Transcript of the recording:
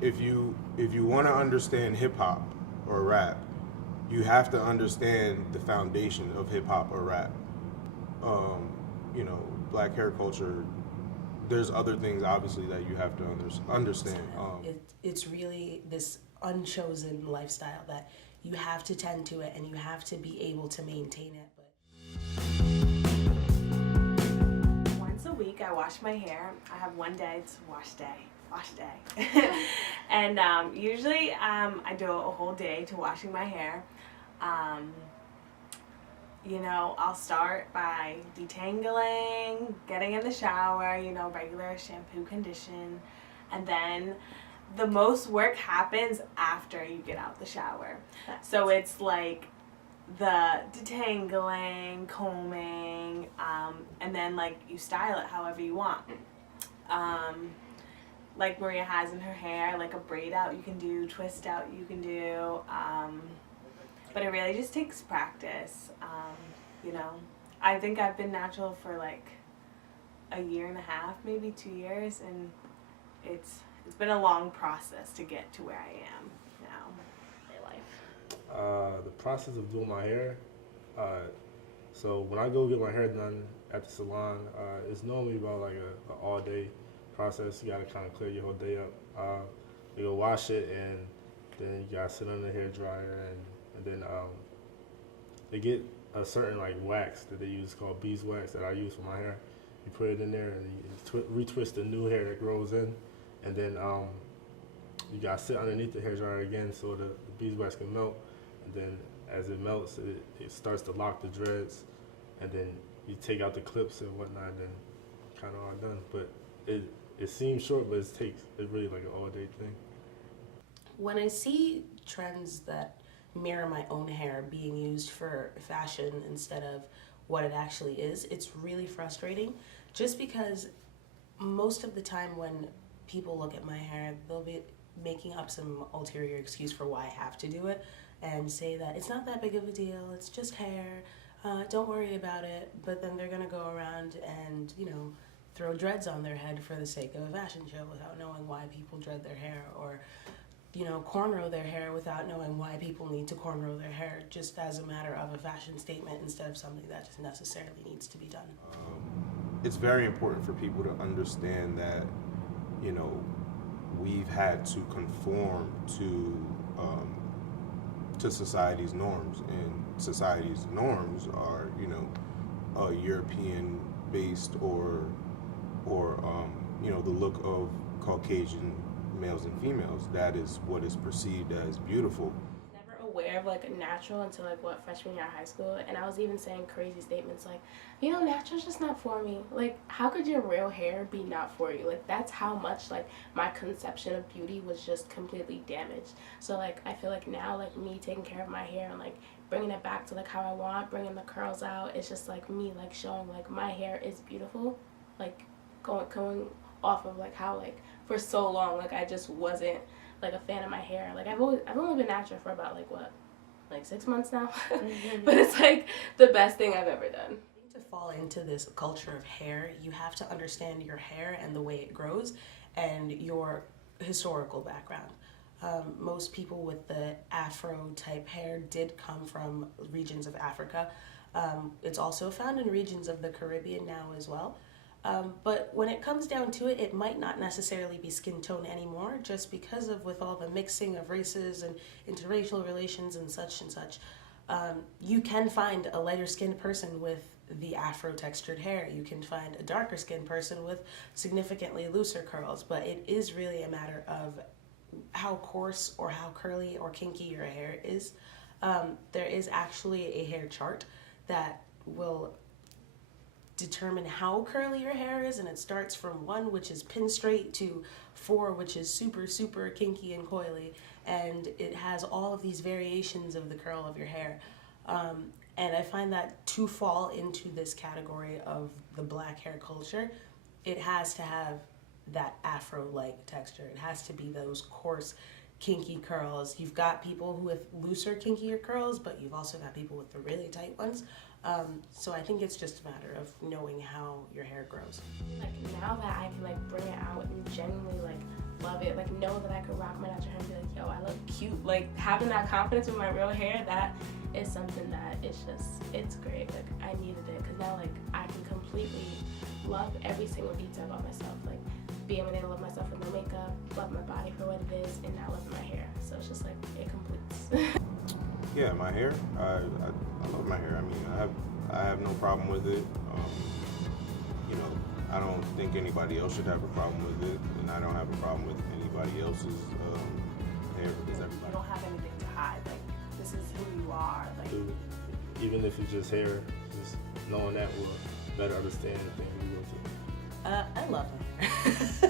if you want to understand hip hop or rap, you have to understand the foundation of hip hop or rap. Um, Black hair culture. There's other things obviously that you have to understand. It's really this unchosen lifestyle that you have to tend to it and you have to be able to maintain it. Once a week, I wash my hair. I have one day, it's wash day. And usually I do a whole day to washing my hair. Um, I'll start by detangling, getting in the shower, regular shampoo, condition, and then the most work happens after you get out the shower. So it's like the detangling, combing, and then like you style it however you want. Like Maria has in her hair, like a braid out you can do, twist out you can do, but it really just takes practice. I think I've been natural for like a year and a half, maybe 2 years, and it's been a long process to get to where I am now in my life. The process of doing my hair. So when I go get my hair done at the salon, it's normally about like a all day process. You gotta kind of clear your whole day up. You go wash it, and then you gotta sit on the hair dryer, and then they get a certain like wax that they use called beeswax that I use for my hair. You put it in there, and you retwist the new hair that grows in, and then you gotta sit underneath the hair dryer again so the beeswax can melt, and then as it melts, it starts to lock the dreads, and then you take out the clips and whatnot, and then kind of all done. But it seems short, but it's really like an all day thing. When I see trends that mirror my own hair being used for fashion instead of what it actually is, it's really frustrating, just because most of the time when people look at my hair, they'll be making up some ulterior excuse for why I have to do it and say that it's not that big of a deal, it's just hair, don't worry about it. But then they're gonna go around and throw dreads on their head for the sake of a fashion show without knowing why people dread their hair, or cornrow their hair without knowing why people need to cornrow their hair, just as a matter of a fashion statement instead of something that just necessarily needs to be done. It's very important for people to understand that, we've had to conform to society's norms, and society's norms are, European based, or the look of Caucasian males and females. That is what is perceived as beautiful. Never aware of like a natural until like what, freshman year of high school, and I was even saying crazy statements like, natural's just not for me. Like, how could your real hair be not for you? Like, that's how much like my conception of beauty was just completely damaged. So like I feel like now, like me taking care of my hair and like bringing it back to like how I want, bringing the curls out, it's just like me like showing like my hair is beautiful, like going off of like how like for so long like I just wasn't like a fan of my hair. Like I've only been natural for about like what, like 6 months now. But it's like the best thing I've ever done. To fall into this culture of hair, you have to understand your hair and the way it grows and your historical background. Most people with the afro type hair did come from regions of Africa. It's also found in regions of the Caribbean now as well. But when it comes down to it, it might not necessarily be skin tone anymore, just because of with all the mixing of races and interracial relations and such and such. You can find a lighter skinned person with the afro textured hair. You can find a darker skinned person with significantly looser curls, but it is really a matter of how coarse or how curly or kinky your hair is. There is actually a hair chart that will determine how curly your hair is, and it starts from 1, which is pin straight, to 4, which is super super kinky and coily, and it has all of these variations of the curl of your hair. And I find that to fall into this category of the black hair culture, it has to have that afro-like texture. It has to be those coarse kinky curls. You've got people who with looser kinkier curls, but you've also got people with the really tight ones. So I think it's just a matter of knowing how your hair grows. Like now that I can like bring it out and genuinely like love it. Like, know that I could rock my natural hair and be like, yo, I look cute. Like, having that confidence with my real hair, that is something that it's great. Like, I needed it because now, like, I can completely love every single detail about myself. Like, being able to love myself with no makeup, love my body for what it is, and now loving my hair. So it's just like, it completes. Yeah, my hair. I love my hair. I mean, I have no problem with it. You know, I don't think anybody else should have a problem with it, and I don't have a problem with anybody else's hair because You everybody. don't have anything to hide. Like, this is who you are. Like, Do, even if it's just hair, just knowing that will better understand the things we go through. I love my hair.